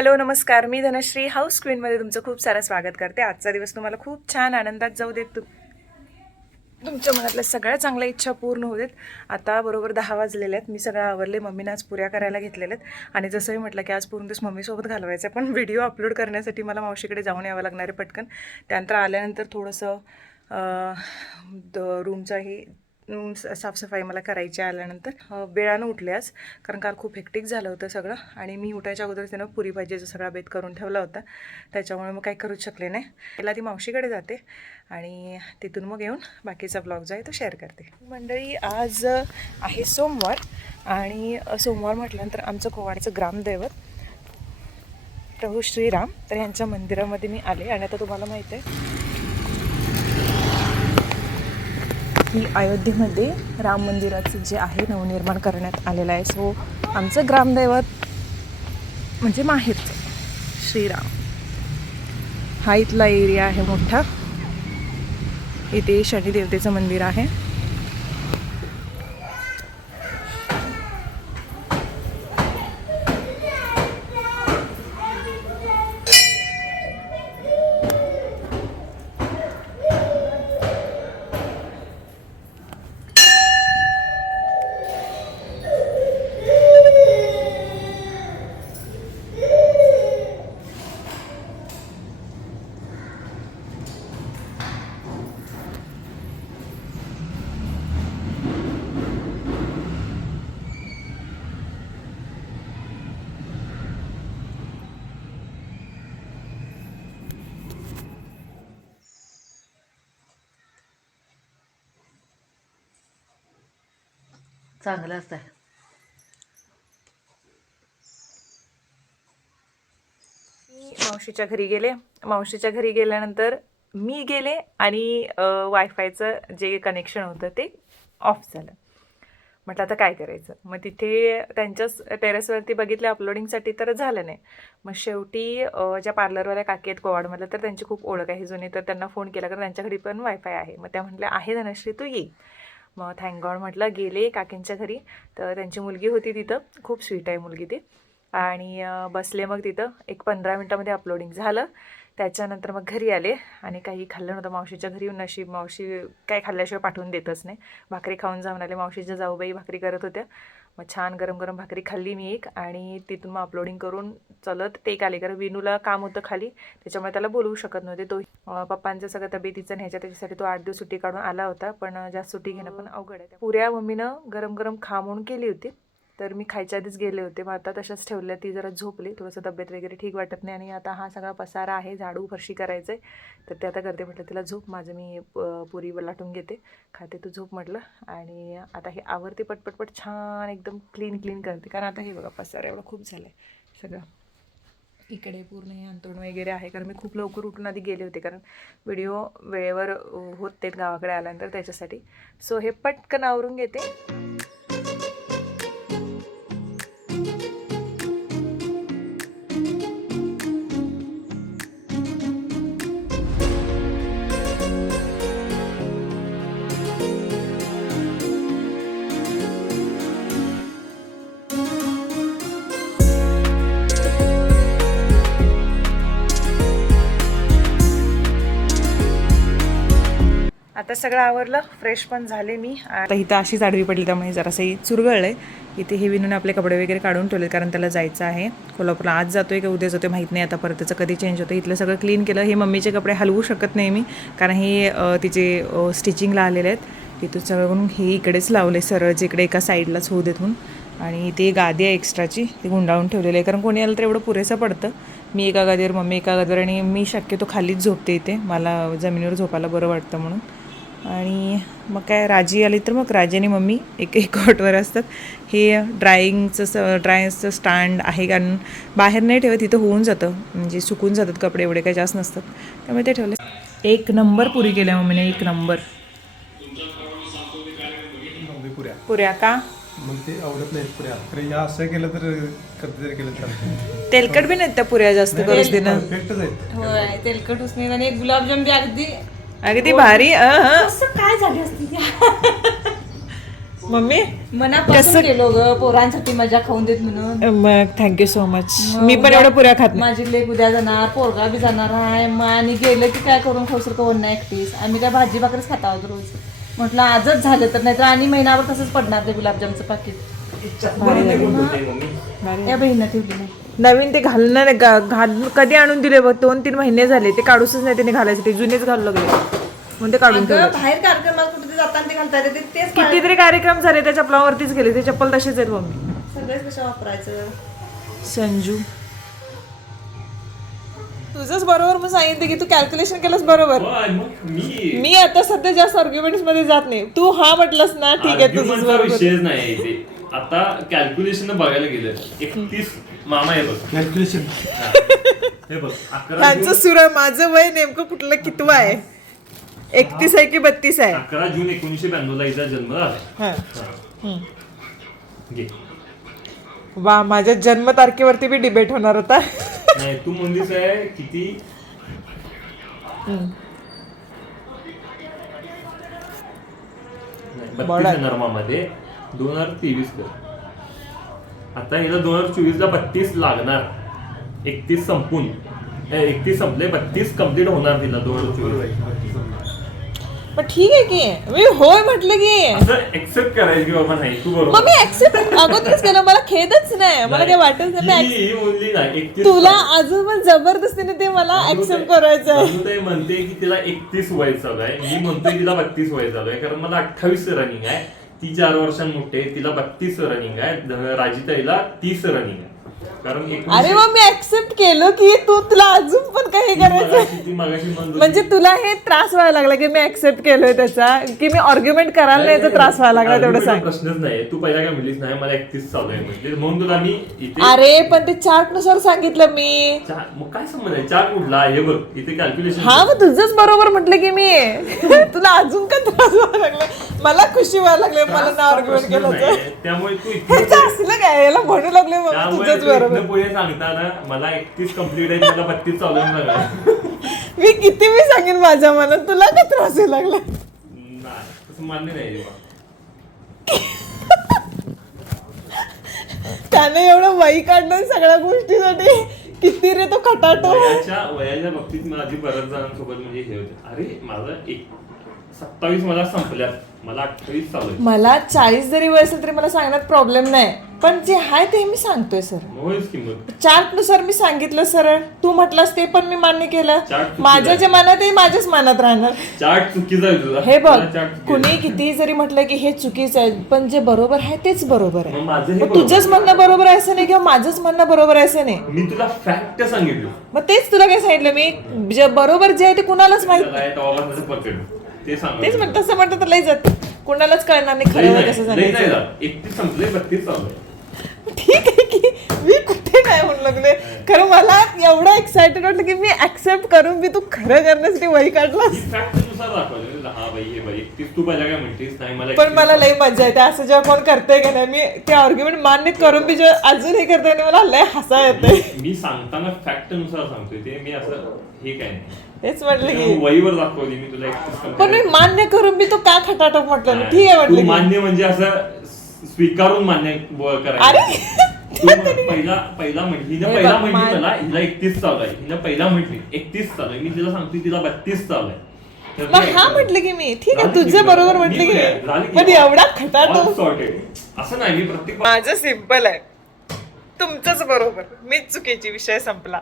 Hello नमस्कार. मी Dhanashree house क्वीनमध्ये तुमचं खूप सारं स्वागत करते. आजचा दिवस तुम्हाला खूप छान आनंदात जाऊ देत तु तुमच्या मनातल्या सगळ्या चांगल्या इच्छा पूर्ण होऊ देत. आता बरोबर दहा वाजलेले आहेत. मी सगळं आवरले. मम्मीनं आज पुऱ्या करायला घेतलेल्या आहेत. आणि जसंही म्हटलं की आज पूर्ण दिवस मम्मीसोबत घालवायचं आहे. पण व्हिडिओ अपलोड करण्यासाठी मला मावशीकडे जाऊन यावं लागणार आहे पटकन. त्यानंतर आल्यानंतर थोडंसं द- रूमचाही साफसफाई मला करायची आल्यानंतर वेळानं उठल्यास आज कारण काल खूप हेक्टिक झालं होतं सगळं आणि मी उठायच्या अगोदर त्यानं पुरी भाजीचा सगळा बेत करून ठेवला होता. त्याच्यामुळे मग काही करूच शकले नाही. पहिला ती मावशीकडे जाते आणि तिथून मग येऊन बाकीचा ब्लॉग जो आहे तो शेअर करते. मंडळी आज आहे सोमवार आणि सोमवार म्हटल्यानंतर आमचं कोवाडचं ग्रामदैवत प्रभू श्रीराम तर यांच्या मंदिरामध्ये मी आले आणि आता तुम्हाला माहीत आहे की अयोध्येमध्ये राम मंदिराचं जे आहे नवनिर्माण करण्यात आलेलं आहे. सो आमचं ग्रामदैवत म्हणजे माहेरचं श्रीराम. हा इथला एरिया आहे मोठा. इथे शनिदेवतेचं मंदिर आहे. चांगलं असतं. मी मावशीच्या घरी गेले. मावशीच्या घरी गेल्यानंतर मी गेले आणि वायफायचं जे कनेक्शन होतं ते ऑफ झालं. म्हटलं आता काय करायचं? मग तिथे त्यांच्याच टेरेसवरती बघितलं अपलोडिंगसाठी तर झालं नाही. मग शेवटी ज्या पार्लरवाल्या काकी आहेत कोवाडमधल्या तर त्यांची खूप ओळख आहे. जुनी तर त्यांना फोन केला कारण त्यांच्या घरी पण वायफाय आहे. मग त्या म्हटल्या आहे धनश्री तू ये. मग थँक गॉड म्हटलं गेले काकींच्या घरी. तर त्यांची मुलगी होती तिथं. खूप स्वीट आहे मुलगी ती. आणि बसले मग तिथं. एक पंधरा मिनटामध्ये अपलोडिंग झालं. त्याच्यानंतर मग घरी आले. आणि काही खाल्लं नव्हतं. मावशीच्या घरी येऊन नशीब मावशी काय खाल्ल्याशिवाय पाठवून देतच नाही. भाकरी खाऊन जाऊन आले. मावशीच्या जाऊबाई भाकरी करत होत्या. मग छान गरम गरम भाकरी खाल्ली मी एक आणि तिथून मग अपलोडिंग करून चलत ते एक आले. कारण विनूला काम होतं खाली त्याच्यामुळे त्याला बोलवू शकत नव्हते. तो पप्पांचं सगळं तब्येतीचं न्यायच्या त्याच्यासाठी तो आठ दिवस सुट्टी काढून आला होता पण जास्त सुट्टी घेणं पण अवघड आहे. पुऱ्या मम्मीनं गरम गरम खा म्हणून केली होती. तर मी खायच्या आधीच गेले होते. मग आता तशाच ठेवल्या. ती जरा झोपली. थोडंसं तब्येत वगैरे ठीक वाटत नाही आणि आता हा सगळा पसारा आहे. झाडू फरशी करायचं आहे तर ते आता करते. म्हटलं तिला झोप. माझं मी प- पुरी लाटून घेते. खाते तू झोप म्हटलं. आणि आता हे आवरते पटपटपट. छान एकदम क्लीन क्लीन करते. कारण आता हे बघा पसारा एवढा खूप झाला आहे सगळं इकडे पूर्ण हे अंतरुण वगैरे आहे. कारण मी खूप लवकर उठून आधी गेले होते. कारण व्हिडिओ वेळेवर होत गावाकडे आल्यानंतर त्याच्यासाठी. सो हे पटकन आवरून घेते. आता सगळं आवरलं फ्रेश पण झाले मी. आता इथं अशीच आडवी पडली त्यामुळे जरासंही चुरगळलं आहे इथे हे विनून आपले कपडे वगैरे काढून ठेवले कारण त्याला जायचं आहे. कोल्हापूरला आज जातोय का उद्या जातोय माहीत नाही आता परत त्याचं कधी चेंज होतं इथलं सगळं क्लीन केलं. हे मम्मीचे कपडे हलवू शकत नाही मी कारण हे तिचे स्टिचिंगला आलेले आहेत. तिथून सगळं हे इकडेच लावले सरळ जिकडे एका साईडलाच होऊ देतून आणि ते गादी आहे एक्स्ट्राची ती गुंडाळून ठेवलेली आहे. कारण कोणी आलं तर एवढं पुरेसं पडतं. मी एका गादीवर मम्मी एका गादीवर आणि मी शक्यतो खालीच झोपते इथे. मला जमिनीवर झोपायला बरं वाटतं म्हणून. आणि मग काय राजी आली तर मग राजी आणि मम्मी एक एक कॉटवर असतात. हे ड्रायिंगचं स ड्रायिंगचं स्टँड आहे कारण बाहेर नाही ठेवत तिथं होऊन जातं. म्हणजे सुकून जातात कपडे एवढे काही जास्त नसतात. त्यामुळे ते ठेवले. एक नंबर पुरी केल्या मम्मीने एक नंबर. पुऱ्या पुऱ्या का? मग ते आवडत या असं केलं तर कधीतरी केलं तर. तेलकट बी नाहीत त्या पुऱ्या जास्त होय तेलकट उसने आणि एक गुलाबजाम बी अगदी अगदी भारी अं, हं. असं काय झाली असती मम्मी? मनापासून गेलो ग पोरांसाठी मजा खाऊन देत म्हणून. मग थँक्यू सो मच मी पण एवढं पुऱ्या खात नाही. माझी लेक उद्या जाणार पोरगा बी जाणार आहे. मग आणि गेलं की काय करून खाऊसर कोण नाही एकटीस आम्ही काय भाजी भाकरीच खात आहोत रोज. म्हटलं आजच झालं तर नाहीतर आणि महिनाभर तसंच पडणार ते गुलाबजामचं पाकिट. या बहिणीनं ठेवली नाही नवीन ते घालणार नाही, गा- घाल कधी आणून दिले बघ दोन तीन महिने झाले ते काढूच नाही त्याने घालायसाठी जुनेच घालू लागले. म्हणून ते काढून ठेवले. बाहेर कार्यक्रमात कुठे जाताना ते घालता येते ते- तेच कितीतरी कार्यक्रम झाले त्या चपलावरतीच गेले ते चप्पल तसेच आहेत मम्मी. सगळेच कसं वापरायचं? संजू. तुझंच बरोबर मग सांगितलं की तू कॅल्क्युलेशन केलंस बरोबर. मी मी आता सध्या जास्त आर्ग्युमेंट्समध्ये जात नाही. तू हा म्हटलंस ना ठीक आहे तुझंच argumentचा बरोबर. विषयच नाही इथे आता कॅल्क्युलेशन बघायला गेलं एकतीस मामा आहे बघ. कॅल्क्युलेशन हे बघ अकरा त्यांचं जून सुर आहे माझं वय नेमकं कुठलं कितवं आहे? एकतीस आहे की बत्तीस आहे? अकरा जून एकोणीसशे ब्याण्णव ला हिचा जन्म झाला. हा. हा. घे. वा माझ्या जन्म तारखेवरती बी डिबेट होणार होता नाही तू म्हणलीस आहे किती? नाही, बत्तीस येणार मामामध्ये दोन हजार तेवीस कर आता हिला दोन हजार चोवीस ला बत्तीस लागणार एकतीस संपून एकतीस संपले बत्तीस कंप्लीट होणार तिला दोन हजार चोवीस. पण ठीक आहे की? मी होय म्हटलं की. एक्सेप्ट करायचं की बाबा नाही तू मग बरोबर मी ऍक्सेप्ट अगोदरच केलं मला खेदच नाही. मला काही वाटत नाही. ही तुला अजून पण जबरदस्तीने ते मला ऍक्सेप्ट करायचं आहे म्हणते की तिला एकतीस वय चालू आहे. मी म्हणतोय तिला बत्तीस वय चालू आहे कारण मला अठ्ठावीस रनिंग आहे. ती चार वर्षांनी मोठे तिला बत्तीस रनिंग आहे राजिताईला तीस रनिंग आहे. कारण अरे मग मी ऍक्सेप्ट केलं की तू तुला अजून पण काही करायचं? म्हणजे तुला हे त्रास व्हायला लागला की मी ऍक्सेप्ट केलोय त्याचा? की मी आर्ग्युमेंट करायला नाही तर त्रास व्हायला लागला तेवढं सांग. प्रश्नच नाही तू पहिला काय म्हणलीस? नाही मला एकतीस चालू आहे म्हणजे म्हणून तुला मी अरे पण ते चार्टनुसार सांगितलं मी. मग काय संबंध आहे? चार कुठला हे बघ इथे कॅल्क्युलेशन हा मग तुझंच बरोबर म्हटलं की मी. तुला अजून का त्रास व्हायला लागला? मला खुशी व्हायला लागले मला ना आर्ग्युमेंट केलं तर त्यामुळे तू ह्याचं असलं काय? याला म्हणू लागले त्यामुळे तुझंच तू बरोबर. इथनं पुढे सांगताना मला एकतीस कंप्लीट आहे मला बत्तीस चालू. मी किती मी सांगेन माझ्या मनात? तुला का त्रास व्हायला लागला? नाही तसं मान्य नाही बा. त्याने एवढं वही काढलं सगळ्या गोष्टीसाठी. किती रे तो खटाटो. वयाच्या वयाच्या बाबतीत माझी बऱ्याच जणांसोबत म्हणजे हे होते. अरे माझं एक सत्तावीस मला संपल्यात. मला अठ्ठावीस चालू आहे मला चाळीस जरी वय असेल तरी मला सांगण्यात प्रॉब्लेम नाही. पण जे आहे ते मी सांगतोय सर. मग किंमत चार्टनुसार मी सांगितलं सरळ तू म्हटलंस ते पण मी मान्य केलं. चुकीचं माझ्या आहे. जे मनात आहे माझ्याच मनात राहणार. चार्ट चुकीचा आहे तुझा. हे बघ तुझा chart चुकीचा कुणी आहे. किती जरी म्हटलं की हे चुकीचं आहे पण जे बरोबर आहे तेच बरोबर आहे. मग माझं हे मग बरोबर. तुझंच म्हणणं बरोबर आहे असं नाही किंवा माझंच म्हणणं बरोबर आहे असं नाही. मी तुला फॅक्ट सांगितलं. मग तेच तुला काय सांगितलं? मी जे बरोबर जे आहे ते कुणालाच माहीत त्याला आहे तेव्हा माझं पकड ते सांग तेच म्हणत तसं म्हणतं तर लई जात. कुणालाच कळणार नाही खरं कसं एकतीस संपले बत्तीस चालू ठीक आहे की मी कुठे काय म्हणू लागले. खरं मला एवढं एक्साइटेड वाटलं की मी ऍक्सेप्ट करून मी तू खरं करण्यासाठी वही मला पण 31 मला लई मजा येते. असं जेव्हा कोण करतंय का नाही मी ते आर्ग्युमेंट मान्य करून मी जेव्हा अजून हे करते मला लय हसा येते मी- मी सांगताना फॅक्टनुसार सांगतोय ते. मी असं हे काय नाही. तेच म्हटलं मी की वहीवर दाखवली मी तुला एकतीस पण मी मान्य करून मी तो का खटाटो म्हटलं? ठीक आहे म्हटलं की. मान्य म्हणजे असं स्वीकारून मान्य ब- करायचं. पहिला पहिला म्हटली हिनं हे पहिला बघ, म्हटली मान- मला हिला एकतीस चालू आहे. हिनं पहिला म्हटली एकतीस चालू आहे. मी तिला सांगतोय तिला बत्तीस चालू आहे. तर मग ते हा ऐकलं. म्हटलं की मी. ठीक आहे झालं की तुझं बरोबर मी म्हटलं की काय- झालं की पण all- एवढा all खटाटो sorted. असं नाही मी प्रत्येक माझं सिंपल आहे. तुमचंच बरोबर. मीच चुकीची विषय संपला.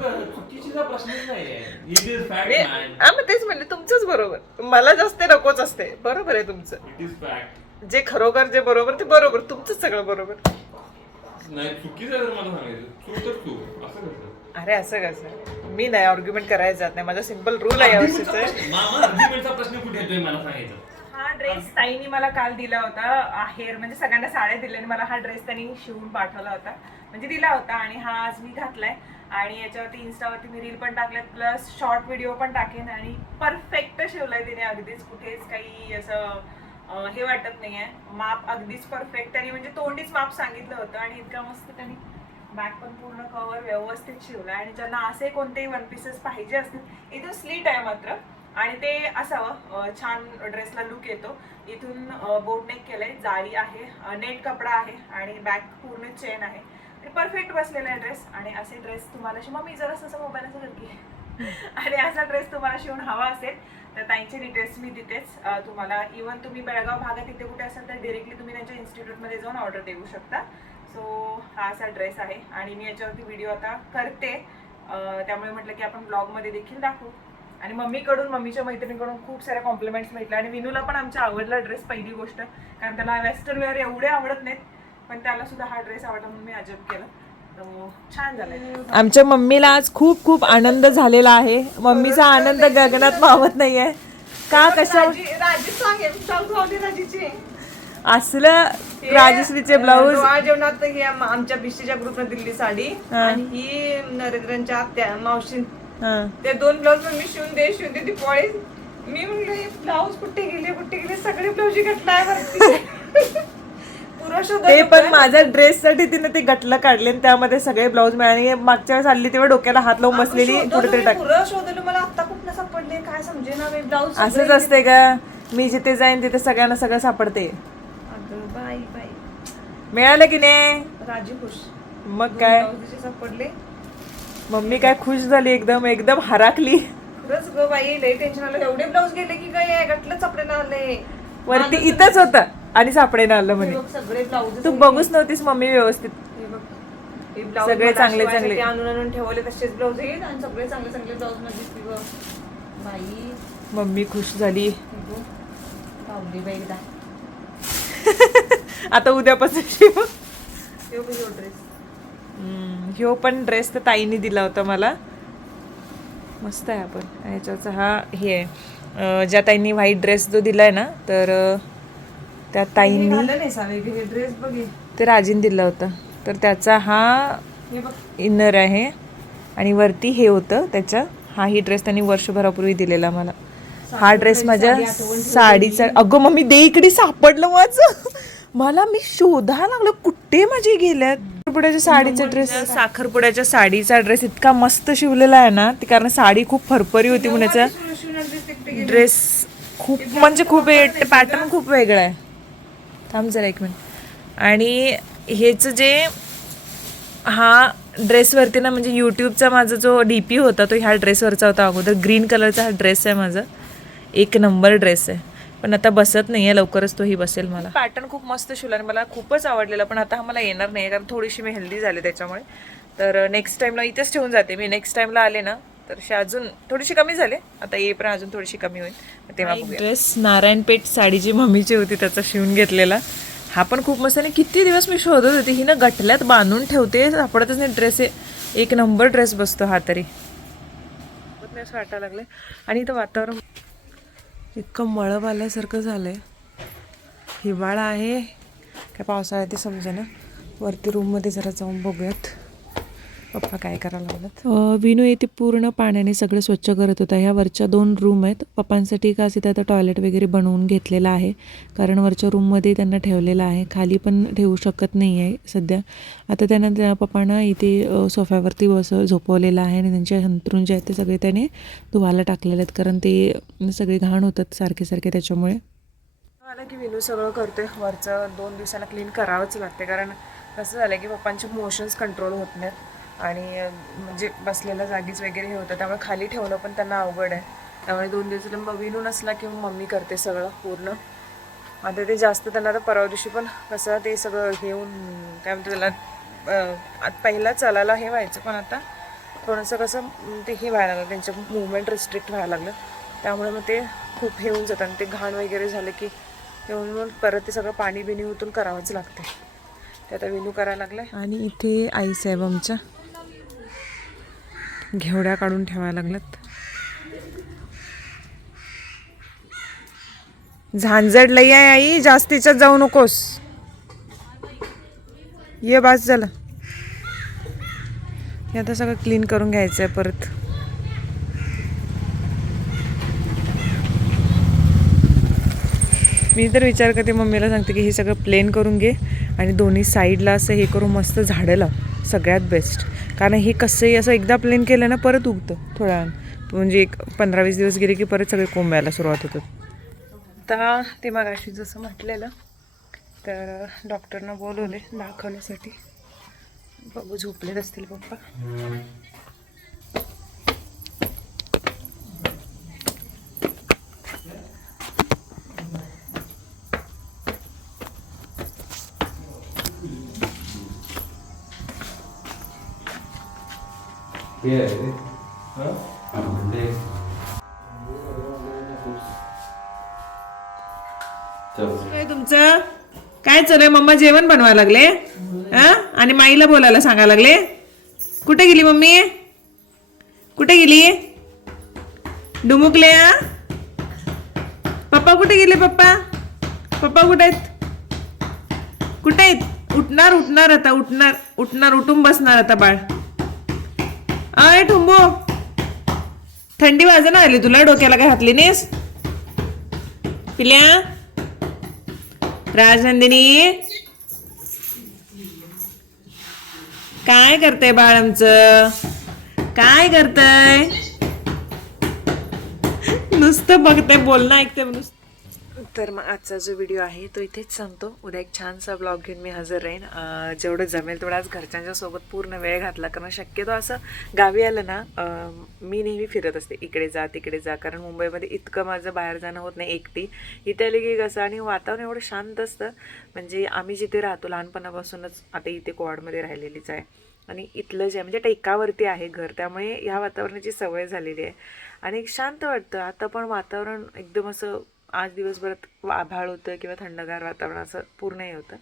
चुकीचा प्रश्नच नाहीये. It is fact, me- man. हा, मग तेच म्हणले तुमचंच बरोबर. मला जास्त नकोच असते. बरोबर आहे तुमचं. It is fact. जे खरोखर जे बरोबर ते बरोबर. तुमचं सगळं बरोबर. नाही चुकीचं मला सांगायचं चूक तर चूक. असं कसं? अरे असं कसं? मी नाही आर्ग्युमेंट करायला जात नाही. माझा सिंपल रूल आहे प्रश्न कुठे येतोय मला सांगायचं? हा ड्रेस ताईने मला काल दिला होता हेअर म्हणजे सगळ्यांना साड्या दिल्या आणि मला हा ड्रेस त्यांनी शिवून पाठवला होता. म्हणजे दिला होता आणि हा आज मी घातलाय. आणि याच्यावरती इन्स्टावरती मी रील पण टाकल्यात प्लस शॉर्ट व्हिडिओ पण टाकेन आणि परफेक्ट शिवलाय तिने अगदीच. कुठेच काही असं हे वाटत नाही आहे माप अगदीच परफेक्ट त्यांनी म्हणजे तोंडीच माप सांगितलं होतं आणि इतका मस्त त्यांनी बॅक पण पूर्ण कवर व्यवस्थित शिवला. आणि ज्यांना असे कोणतेही वन पीसेस पाहिजे असतील इथून स्लीट आहे मात्र. आणि ते असावं. छान ड्रेसला लुक येतो. इथून बोटनेक केलंय. जाळी आहे नेट कपडा आहे आणि बॅक पूर्ण चेन आहे. परफेक्ट बसलेला आहे ड्रेस आणि असे ड्रेस तुम्हाला शिवा मी जरा असं मोबाईल असं करते की. आणि असा ड्रेस तुम्हाला शिवून हवा असेल तर त्यांचे डिटेल्स मी देतेच. तुम्हाला इवन तुम्ही बेळगाव भागात इथे कुठे असाल तर डिरेक्टली तुम्ही त्यांच्या इन्स्टिट्यूटमध्ये जाऊन ऑर्डर देऊ शकता. सो हा असा ड्रेस आहे. आणि मी याच्यावरती व्हिडिओ आता करते. त्यामुळे म्हटलं की आपण ब्लॉगमध्ये देखील दाखवू. आणि मम्मीकडून मम्मीच्या मैत्रिणीकडून खूप साऱ्या कॉम्प्लिमेंट्स भेटल्या. आणि विनूला पण आमच्या आवडला ड्रेस पहिली गोष्ट. कारण त्याला वेस्टर्न वेअर एवढे आवडत नाहीत. पण त्याला सुद्धा हा ड्रेस आवडला म्हणून मी अजब केलं. छान आमच्या मम्मीला आज खूप खूप आनंद झालेला आहे. मम्मीचा आनंद गगनात मावत नाहीये. का कशा असलं राजश्रीचे ब्लाऊज जेवणात ही आम- आमच्या बिशीच्या ग्रुपने दिलेली साडी. आणि ही नरेंद्रांच्या आत्या मावशी. ते दोन ब्लाऊज मी शिवून दे शिवून दे दिपाळी मी म्हणलं हे ब्लाऊज कुठे गेले कुठे गेले? सगळे ब्लाऊज शोधत ते पण. माझ्या ड्रेस साठी तिने ते गटलं काढले आणि त्यामध्ये सगळे ब्लाऊज मिळाले. मागच्या वेळेस आली तेव्हा डोक्याला हात लावून बसलेली कुठेतरी होते, टाक. असंच असते का मी जिथे जाईन तिथे सगळ्यांना सगळं सापडते मिळालं की नाही? राजी खुश. मग काय? सापडले. मम्मी काय खुश झाली एकदम एकदम हराकली खरंच ग बाई लय टेन्शन आलं. एवढे ब्लाऊज गेले की काय? गटलं चपडे ना आले वरती इथंच होतं. आणि सापडेना आलं म्हणे. तू बघूच नव्हतीस मम्मी व्यवस्थित. सगळे चांगले- चांगले. आणून आणून ठेवले तसेच ब्लाऊज आहेत आणि सगळे चांगले चांगले ब्लाऊजमध्ये दिसली बघ. बाई. मम्मी खुश झाली. पावली बाई आता उद्यापासून शिव ड्रेस ह्यो पण ड्रेस तर ताईने दिला होता मला. मस्त आहे आपण. ह्याच्याचा हा हे आहे. ज्या ताईंनी व्हाईट ड्रेस जो दिलाय ना तर त्या ताईंनी हे. ते राजीन दिला होता. तर त्याचा हा हे इनर आहे आणि वरती हे होतं त्याच्या हाही ड्रेस त्यांनी वर्षभरापूर्वी दिलेला मला. हा ड्रेस माझ्या साडीचा अगं मम्मी दे इकडे सापडलं माझं. मला मी शोधायला लागलं कुठे माझे गेल्यात? साखरपुड्याच्या साडीचा ड्रेस साखरपुड्याच्या साडीचा ड्रेस इतका मस्त शिवलेला आहे ना ती कारण साडी खूप फरफरी होती तिकडे ड्रेस खूप म्हणजे खूप पॅटर्न खूप वेगळा आहे. थांब जरा एक मिनिट. आणि हेच जे हा ड्रेसवरती ना म्हणजे यूट्यूबचा माझा जो डी पी होता तो ह्या ड्रेसवरचा होता अगोदर. ग्रीन कलरचा हा ड्रेस आहे माझा. एक नंबर ड्रेस आहे. पण आता बसत नाही आहे लवकरच तोही बसेल मला. पॅटर्न खूप मस्त शिवला आणि मला खूपच आवडलेला पण आता हा मला येणार नाही कारण थोडीशी मी हेल्दी झाले त्याच्यामुळे. तर नेक्स्ट टाईमला इथेच ठेवून जाते. मी नेक्स्ट टाईमला आले ना तर अजून थोडीशी कमी झाले. आता येईपर्यंत अजून थोडीशी कमी होईल. तेव्हा ड्रेस नारायणपेठ साडी जी मम्मीची होती त्याचा शिवून घेतलेला. हा पण खूप मस्त आणि किती दिवस मी शोधत होते ही ना गटल्यात बांधून ठेवते सापडतच नाही. ड्रेस एक नंबर ड्रेस बसतो हा तरी. असं वाटायला लागले आणि इथं वातावरण इतकं मळब आल्यासारखं झालंय. हिवाळा आहे. काय पावसाळा ते समजेना. वरती रूममध्ये जरा जाऊन बघूयात. पप्पा काय करायला लागलात? विनू येथे पूर्ण पाण्याने सगळं स्वच्छ करत होता. ह्या वरच्या दोन रूम आहेत. पप्पांसाठी का तिथे आता टॉयलेट वगैरे बनवून घेतलेलं आहे. कारण वरच्या रूममध्ये त्यांना ठेवलेलं आहे. खाली पण ठेवू शकत नाही आहे सध्या. आता त्यांना त्या पप्पांना इथे सोफ्यावरती बस झोपवलेलं आहे आणि त्यांचे अंथरूण जे आहेत ते सगळे त्याने धुवायला टाकलेले आहेत कारण ते सगळे घाण होतात सारखे सारखे त्याच्यामुळे. मला की विनू सगळं करतोय. वरचं दोन दिवसाला क्लीन करावंच लागते कारण कसं झालं की पप्पांचे मोशन्स कंट्रोल होत नाहीत. आणि म्हणजे बसलेल्या जागीच वगैरे हे होतं. त्यामुळे खाली ठेवणं पण त्यांना अवघड आहे. त्यामुळे दोन दिवसाला मग विनू नसला की मग मम्मी करते सगळं पूर्ण. आता ते जास्त त्यांना आता परवा दिवशी पण कसं ते सगळं घेऊन काय म्हणतो त्याला आत पहिला चालायला हे व्हायचं पण आता थोडंसं कसं ते हे व्हायला लागलं त्यांचं मुवमेंट रिस्ट्रिक्ट व्हायला लागलं. त्यामुळे मग ते खूप हे होऊन जातं आणि ते घाण वगैरे झालं की ते म्हणून परत ते सगळं पाणी बिणी ओतून करावंच लागते ते आता विनू करायला लागलं आणि इथे आई साहेब आमच्या. घेवड्या काढून ठेवायला लागल्यात. झांजड लई आहे आई जास्तीच्या जाऊ नकोस. ये बास झालं. हे आता सगळं क्लीन करून घ्यायचं आहे परत. मी तर विचार करते मम्मीला सांगते की हे सगळं प्लेन करून घे आणि दोन्ही साईडला असं हे करून मस्त झाडं लाव. सगळ्यात बेस्ट कारण हे कसंही असं एकदा प्लेन केलं ना परत उगतं थोड्या म्हणजे एक पंधरा वीस दिवस गेले की परत सगळे कोंबायला सुरुवात होतात. आता ते मगाशी जसं म्हटलेलं तर डॉक्टरनं बोलवले दाखवण्यासाठी. बाबू झोपलेत असतील पप्पा. काय तुमचं? काय चालू आहे मम्मा जेवण बनवायला लागले? हा? आणि माईला बोलायला सांगायला लागले? कुठे गेली मम्मी? कुठे गेली? डुमुकले हा? पप्पा कुठे गेले पप्पा? पप्पा कुठे आहेत? कुठे आहेत? उठणार उठणार आता उठणार उठणार उठून बसणार आता बाळ. अरे ठुंबो. थंडी वाजन आली तुला डोक्याला काय घातली नाहीस? पिल्या? राजनंदिनी? काय करतय बाळ आमचं? काय करतय? नुसतं बघतंय बोलणं ऐकतंय नुसतं. तर मग आजचा जो व्हिडिओ आहे तो इथेच सांगतो उद्या एक छानसा ब्लॉग घेऊन मी हजर राहीन. जेवढं जमेल तेवढं आज घरच्यांच्या सोबत पूर्ण वेळ घातला कारण शक्यतो असं गावी आलं ना मी नेहमी फिरत असते. इकडे जा तिकडे जा कारण मुंबईमध्ये इतकं माझं बाहेर जाणं होत नाही एकटी. इथे आले की कसं आणि वातावरण एवढं शांत असतं. म्हणजे आम्ही जिथे राहतो लहानपणापासूनच आता इथे कोवाडमध्ये राहिलेलीच आहे. आणि इथलं जे म्हणजे टेकावरती आहे घर त्यामुळे ह्या वातावरणाची सवय झालेली आहे. आणि एक शांत वाटतं. आता पण वातावरण एकदम असं आज दिवसभरात आभाळ होतं किंवा थंडगार वातावरण असं पूर्णही होतं.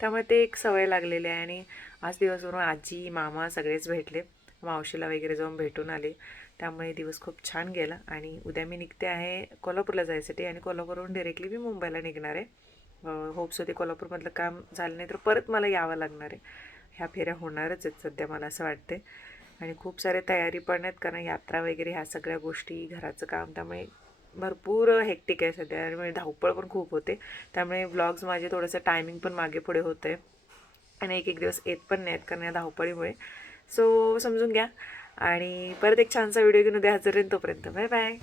त्यामुळे ते एक सवय लागलेली आहे आणि आज दिवसभरून आजी मामा सगळेच भेटले. मावशीला वगैरे जाऊन भेटून आले. त्यामुळे दिवस खूप छान गेला आणि उद्या मी निघते आहे कोल्हापूरला जायसाठी आणि कोल्हापूरहून डिरेक्टली मी मुंबईला निघणार आहे. होप्स होते कोल्हापूरमधलं काम झालं नाही तर परत मला यावं लागणार आहे. ह्या फेऱ्या होणारच आहेत सध्या मला असं वाटते आणि खूप सारे तयारी पण आहेत कारण यात्रा वगैरे ह्या सगळ्या गोष्टी घराचं काम त्यामुळे भरपूर हेक्टिक आहे सध्या. म्हणजे धावपळ पण खूप होते. त्यामुळे ब्लॉग्स माझे थोडंसं टायमिंग पण मागे पुढे होतं आहे आणि एक एक दिवस येत पण नाहीत कारण या धावपळीमुळे. सो समजून घ्या. आणि परत एक छानसा व्हिडिओ घेऊन उद्या हजर राहीन तोपर्यंत. Bye bye